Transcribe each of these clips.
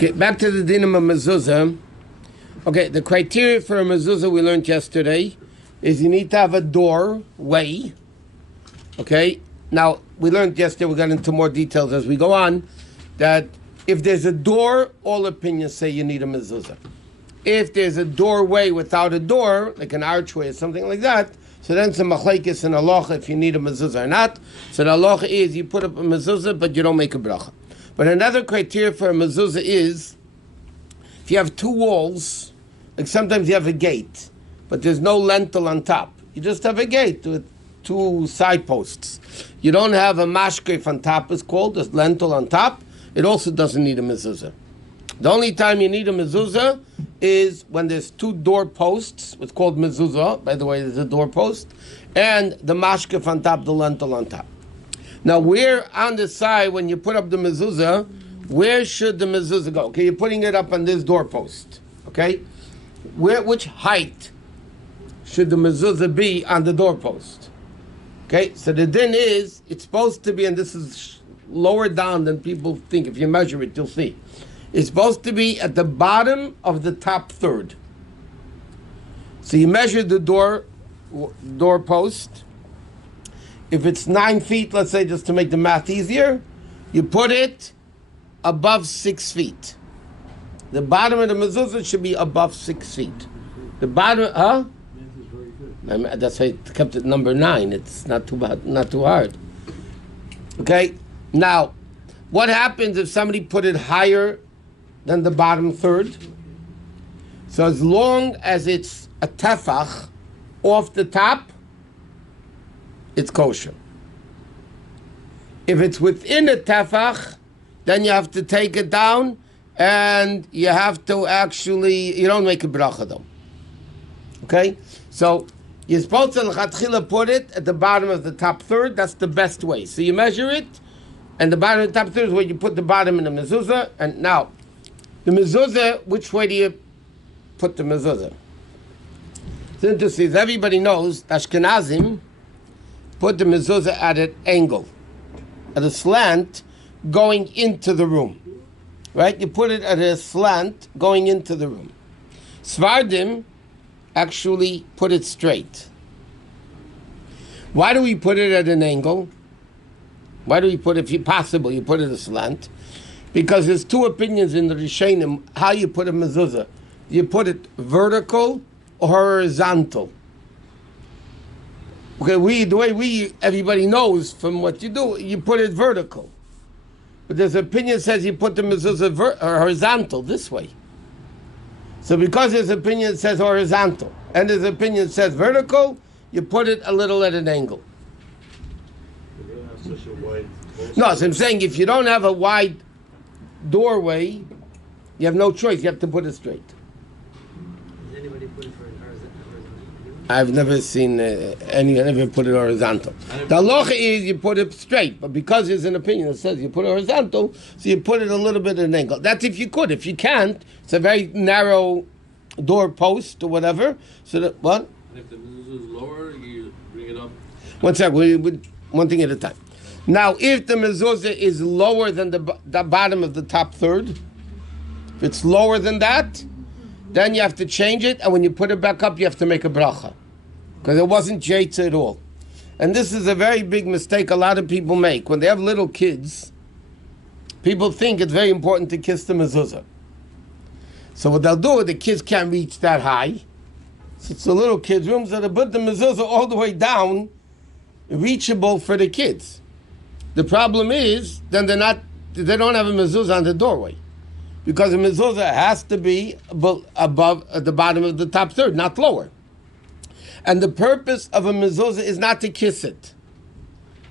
Okay, back to the dinim of mezuzah. Okay, the criteria for a mezuzah we learned yesterday is you need to have a doorway. Okay, now we learned yesterday, we'll get into more details as we go on, that if there's a door, all opinions say you need a mezuzah. If there's a doorway without a door, like an archway or something like that, so then it's a machlekes and halacha if you need a mezuzah or not. So the halacha is you put up a mezuzah, but you don't make a bracha. But another criteria for a mezuzah is if you have two walls, like sometimes you have a gate, but there's no lintel on top. You just have a gate with two side posts. You don't have a mashkef on top, it's called, there's lintel on top. It also doesn't need a mezuzah. The only time you need a mezuzah is when there's two door posts. It's called mezuzah, by the way, there's a door post, and the mashkef on top, the lintel on top. Now, where on the side, when you put up the mezuzah, where should the mezuzah go? Okay, you're putting it up on this door post. Okay, which height should the mezuzah be on the door post? Okay, so the din is it's supposed to be, and this is lower down than people think. If you measure it, you'll see. It's supposed to be at the bottom of the top third. So you measure the door post. If it's 9 feet, let's say, just to make the math easier, you put it above 6 feet. The bottom of the mezuzah should be above 6 feet. The bottom, that's why I kept it number 9. It's not too bad, not too hard. Okay. Now, what happens if somebody put it higher than the bottom third? So as long as it's a tefach off the top, it's kosher. If it's within a tefach, then you have to take it down, and you have to actually, you don't make a bracha though. Okay? So you're supposed to l'chatchila put it at the bottom of the top third. That's the best way. So you measure it, and the bottom of the top third is where you put the bottom in the mezuzah. And now, the mezuzah, which way do you put the mezuzah? It's interesting, as everybody knows, Ashkenazim put the mezuzah at an angle, at a slant, going into the room. Right? You put it at a slant, going into the room. Svardim actually put it straight. Why do we put it at an angle? Why do we put it, if possible, you put it at a slant? Because there's two opinions in the Rishonim how you put a mezuzah. You put it vertical or horizontal. Okay, the way everybody knows from what you do, you put it vertical. But there's an opinion that says you put the mezuzah horizontal, this way. So because there's an opinion that says horizontal, and there's an opinion that says vertical, you put it a little at an angle. No, so I'm saying if you don't have a wide doorway, you have no choice. You have to put it straight. Does anybody put it for horizontal? I've never seen anyone put it horizontal. The halacha is you put it straight, but because there's an opinion that says you put it horizontal, so you put it a little bit at an angle. That's if you could. If you can't, it's a very narrow door post or whatever. So that what? And if the mezuzah is lower, you bring it up. One sec. One thing at a time. Now, if the mezuzah is lower than the bottom of the top third, if it's lower than that, then you have to change it, and when you put it back up, you have to make a bracha. Because it wasn't jaitza at all. And this is a very big mistake a lot of people make. When they have little kids, people think it's very important to kiss the mezuzah. So what they'll do, the kids can't reach that high. So it's the little kids' rooms that will put the mezuzah all the way down, reachable for the kids. The problem is, then they don't have a mezuzah on the doorway. Because a mezuzah has to be above at the bottom of the top third, not lower. And the purpose of a mezuzah is not to kiss it.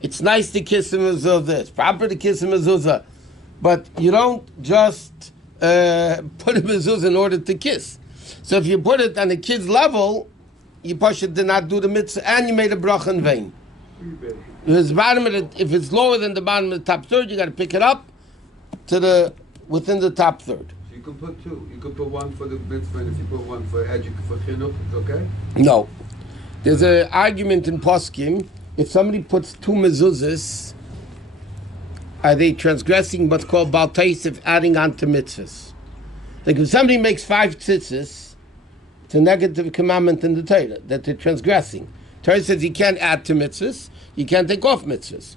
It's nice to kiss a mezuzah, it's proper to kiss a mezuzah, but you don't just put a mezuzah in order to kiss. So if you put it on the kid's level, you push it to not do the mitzvah, and you made a bracha in vain. If it's lower than the bottom of the top third, you got to pick it up to within the top third. So you can put two. You could put one for the mitzvah, and if you put one for chinuch, it's okay? No. There's an argument in Poskim, if somebody puts two mezuzahs are they transgressing what's called Baal Teisif, adding on to mitzvahs? Like if somebody makes 5 tzitzis, it's a negative commandment in the Torah that they're transgressing. Torah says you can't add to mitzvahs, you can't take off mitzvahs.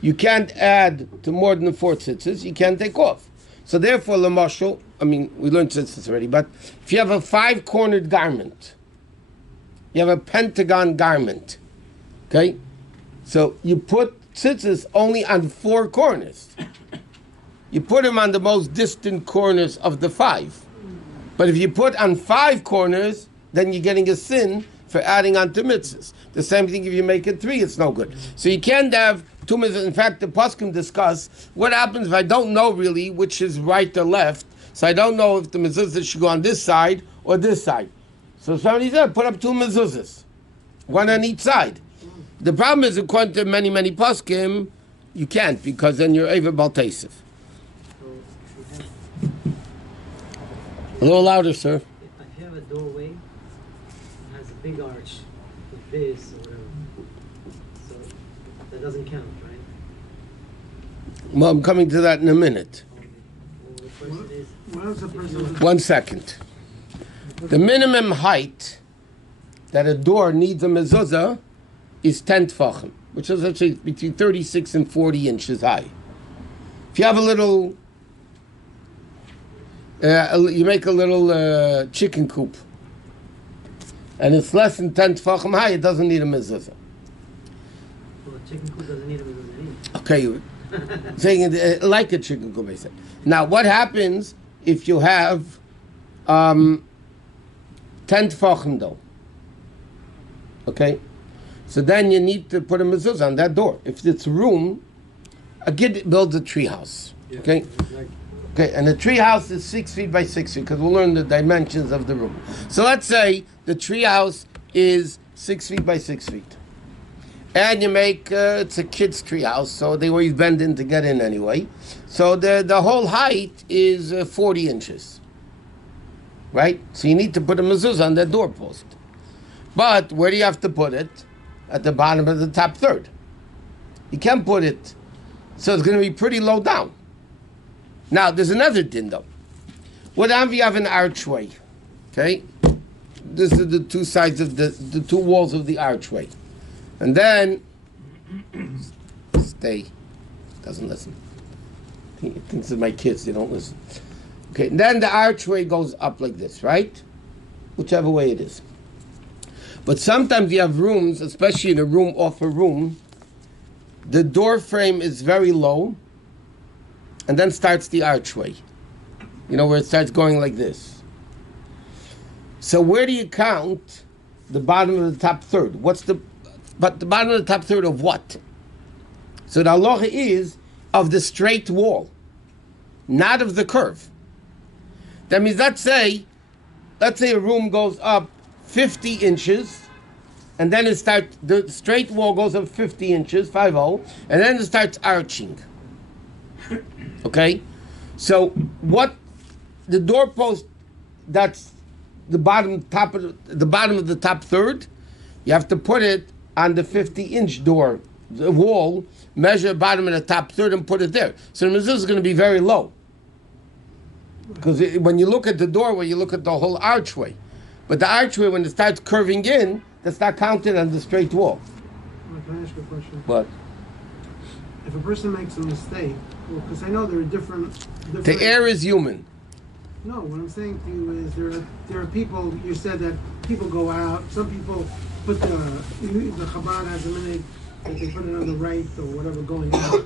You can't add to more than 4 tzitzis, you can't take off. So therefore, Lamashal, we learned tzitzis already, but if you have a 5-cornered garment, you have a pentagon garment, okay? So you put tzitzis only on 4 corners. You put them on the most distant corners of the 5. But if you put on 5 corners, then you're getting a sin for adding on to mitzvahs. The same thing if you make it 3, it's no good. So you can't have 2 mitzvahs. In fact, the poskim discuss what happens if I don't know really which is right or left. So I don't know if the mezuzah should go on this side or this side. So somebody said, put up 2 mezuzahs, 1 on each side. The problem is, according to many, many poskim, you can't, because then you're Eiver Baal Teisif. A little louder, sir. If you have a doorway that has a big arch with this or whatever, so that doesn't count, right? Well, I'm coming to that in a minute. The question is, What else a person? 1 second. The minimum height that a door needs a mezuzah is 10 tfachim, which is actually between 36 and 40 inches high. If you have a little, you make a little chicken coop, and it's less than 10 tfachim high, it doesn't need a mezuzah. well, a chicken coop doesn't need a mezuzah. Okay, saying like a chicken coop, I said. Now, what happens if you have 10 tfachim though? Okay, so then you need to put a mezuzah on that door. If it's room, a kid builds a tree house. Okay, okay, and the tree house is 6 feet by 6 feet because we'll learn the dimensions of the room. So let's say the tree house is 6 feet by 6 feet, and you make it's a kid's tree house, so they always bend in to get in anyway. So the whole height is 40 inches, right? So you need to put a mezuzah on that doorpost. But where do you have to put it? At the bottom of the top third. You can't put it, so it's going to be pretty low down. Now, there's another din though. What if you have an archway? Okay? This is the 2 sides of the 2 walls of the archway. And then, stay, doesn't listen. He thinks of my kids, they don't listen. Okay, and then the archway goes up like this, right? Whichever way it is. But sometimes you have rooms, especially in a room off a room, the door frame is very low, and then starts the archway. You know, where it starts going like this. So where do you count the bottom of the top third? But the bottom of the top third of what? So the halacha is of the straight wall, not of the curve. That means, let's say a room goes up 50 inches, and then the straight wall goes up 50 inches, 50, and then it starts arching. Okay? So what the doorpost, that's the bottom of the top third, you have to put it on the 50-inch door, the wall, measure bottom of the top third and put it there. So the mezuzah is going to be very low. Because when you look at the doorway, you look at the whole archway. But the archway, when it starts curving in, that's not counted on the straight wall. Can I ask you a question? What? If a person makes a mistake, well, because I know there are different. The air is human. No, what I'm saying to you is there are people. You said that people go out. Some people put the Chabad has a minute that they put it on the right or whatever going out.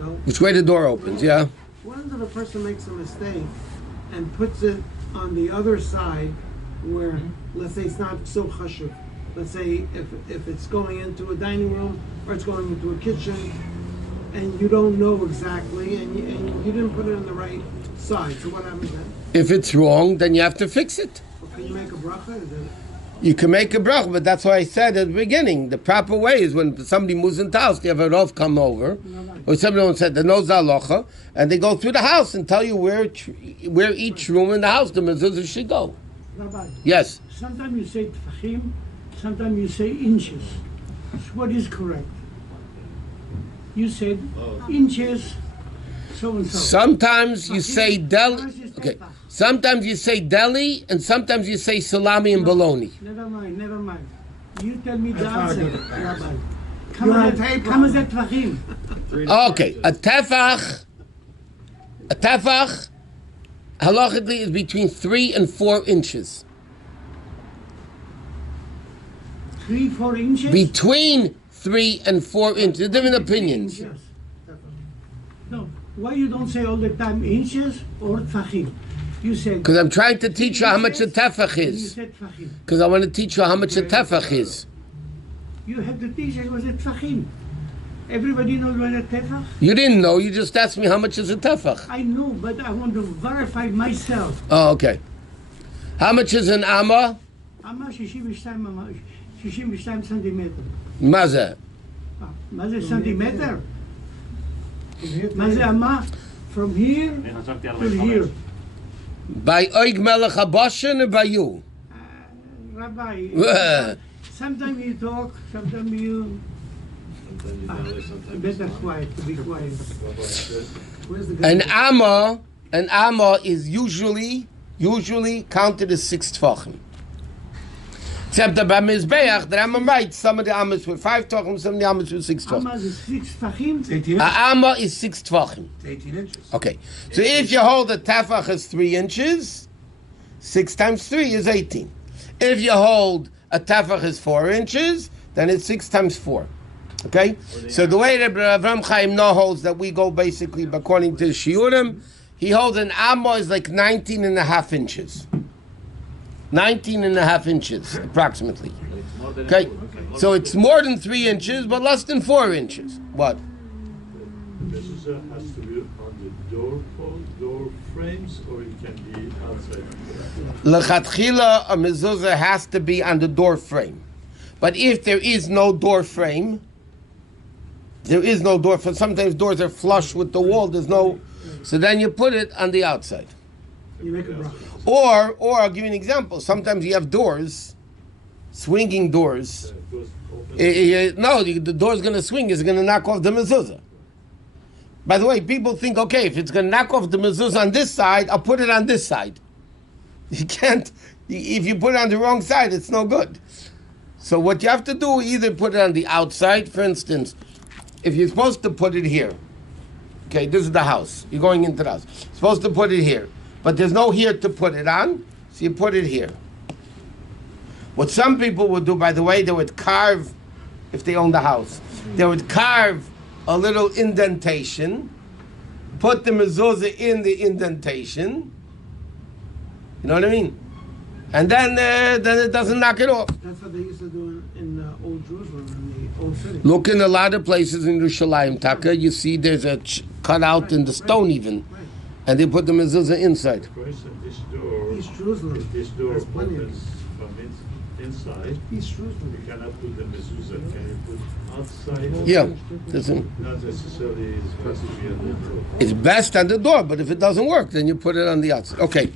No? Which way the door opens? Yeah. What if a person makes a mistake and puts it on the other side? Where, let's say it's not so chashuv. Let's say if it's going into a dining room or it's going into a kitchen, and you don't know exactly, and you didn't put it on the right side. So what happens then? If it's wrong, then you have to fix it. Well, can you make a bracha? Is that it? You can make a bracha, but that's why I said at the beginning, the proper way is when somebody moves into the house, they have a rov come over, or somebody said the knows halacha, and they go through the house and tell you where each room in the house the mezuzah should go. Rabbi, Yes. sometimes you say tfachim, sometimes you say inches. What is correct? You said inches so and so. Sometimes you say deli. How much is Okay. tefach? Sometimes you say deli, and sometimes you say salami and bologna. Never mind. You tell me the That's answer, hard. Rabbi. You're on tape, Come as Rabbi. a tvachim. Okay, a tefach, halachically is between 3 and 4 inches. 3-4 inches. Between 3 and 4 inches. Different opinions. Yes. No. Why you don't say all the time inches or tvachim? You said. Because I'm trying to teach you how much a tefach You is. said tvachim. Because I want to teach you how much a tefach is. You have to teach us what a tvachim. Everybody knows what a tefach. You didn't know, you just asked me how much is a tefach. I know, but I want to verify myself. Oh, okay. How much is an amma? Amma 62 סנטימטר. מה זה? מה זה סנטימטר? מה זה אמה? From here to here. By Oig Melech HaBashan or by you? Rabbi, sometimes you talk, sometimes you... better quiet, to be quiet. Where's the guy? An amma is usually counted as 6 tefachim. Except that by Mizbeach, the Rambam writes, some of the ammas were 5 tefachim, some of the ammas were 6 tefachim. Amma is 6 tefachim. 18 A inches. amma is 6 tefachim. 18 inches. Okay, so if you hold a tefach as 3 inches, 6 times 3 is 18. If you hold a tefach as 4 inches, then it's 6 times 4. Okay? So the way that Avram Chaim No holds that we go basically according to Shiurim, he holds an amma is like 19 and a half inches. 19 and a half inches, approximately. Okay? So it's more than 3 inches, but less than 4 inches. What? Mezuzah has to be on the door frames, or it can be outside. L'chatchila, a mezuzah has to be on the door frame. But if there is no door frame, sometimes doors are flush with the wall, there's no, so then you put it on the outside. You make a bracha. Or I'll give you an example. Sometimes you have doors, swinging doors. It goes open. The door's going to swing, it's going to knock off the mezuzah. By the way, people think, okay, if it's going to knock off the mezuzah on this side, I'll put it on this side. You can't, if you put it on the wrong side, it's no good. So what you have to do, either put it on the outside, for instance, if you're supposed to put it here, okay, this is the house, you're going into the house, you're supposed to put it here, but there's no here to put it on, so you put it here. What some people would do, by the way, they would carve, if they own the house, they would carve a little indentation, put the mezuzah in the indentation, you know what I mean? And then it doesn't knock it off. That's what they used to do in old Jerusalem, in the old city. Look in a lot of places in Yerushalayim, Taka, you see there's a cutout in the stone even, Right. and they put the mezuzah inside. For instance, this door, East Jerusalem. if this door There's plenty of opens from inside, East Jerusalem. you cannot put the mezuzah. Can you put outside? Yeah, doesn't. Not necessarily, it has to be on the door. It's best on the door, but if it doesn't work, then you put it on the outside. Okay.